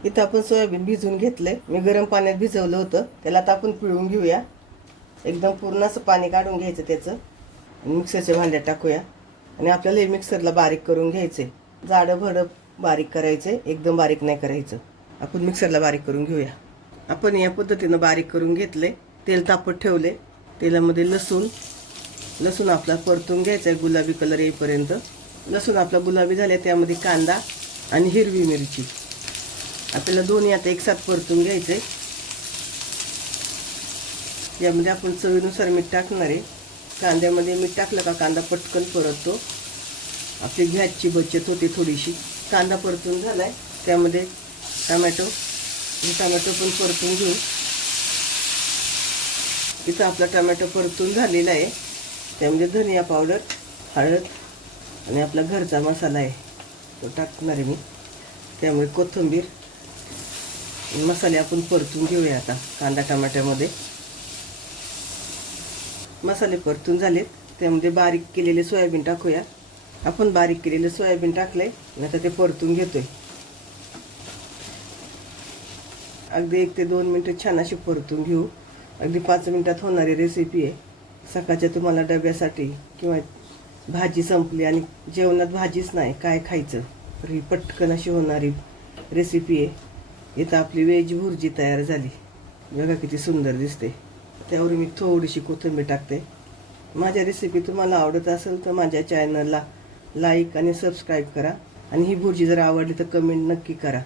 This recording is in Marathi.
इथं आपण सोयाबीन भिजवून घेतलंय. मी गरम पाण्यात भिजवलं होतं. त्याला आता आपण पिळून घेऊया. एकदम पूर्ण असं पाणी काढून घ्यायचं त्याचं. मिक्सरच्या भांड्यात टाकूया आणि आपल्याला हे मिक्सरला बारीक करून घ्यायचे. जाडं भडं बारीक करायचे, एकदम बारीक नाही करायचं. आपण मिक्सरला बारीक करून घेऊया. आपण या पद्धतीनं बारीक करून घेतले. तेल तापत ठेवले. तेलामध्ये लसूण आपला परतून घ्यायचा आहे गुलाबी कलर येईपर्यंत. लसूण आपला गुलाबी झाले, त्यामध्ये कांदा आणि हिरवी मिरची आपल्याला दोन्ही आता एकसाथ परतून घ्यायचे. यामध्ये आपण चवीनुसार मीठ टाकणार आहे. कांद्यामध्ये मीठ टाकलं का कांदा पटकन परततो, आपली गॅसची बचत होते थोडीशी. कांदा परतून झालाय, त्यामध्ये टमॅटो पण परतून घेऊ. इथं आपला टमॅटो परतून झालेला आहे. त्यामध्ये धनिया पावडर, हळद आणि आपला घरचा मसाला आहे तो टाकणार आहे मी. त्यामुळे कोथिंबीर, मसाले आपण परतून घेऊया. आता कांदा टमाट्यामध्ये मसाले परतून झालेत, त्यामध्ये बारीक केलेले सोयाबीन टाकूया. आपण बारीक केलेले सोयाबीन टाकले, आता ते परतून घेतोय. अगदी 1 ते 2 मिनिटं छान अशी परतून घेऊ. अगदी 5 मिनिटात होणारी रेसिपी आहे. सकाळच्या तुम्हाला डब्यासाठी किंवा भाजी संपली आणि जेवणात भाजीच नाही, काय खायचं, तर ही पटकन अशी होणारी रेसिपी आहे. इथं आपली व्हेज भुर्जी तयार झाली. बघा किती सुंदर दिसते. त्यावर मी थोडीशी कोथिंबीर टाकते. माझ्या रेसिपी तुम्हाला आवडत असेल तर माझ्या चॅनलला लाईक आणि सबस्क्राईब करा. आणि ही भुर्जी जर आवडली तर कमेंट नक्की करा.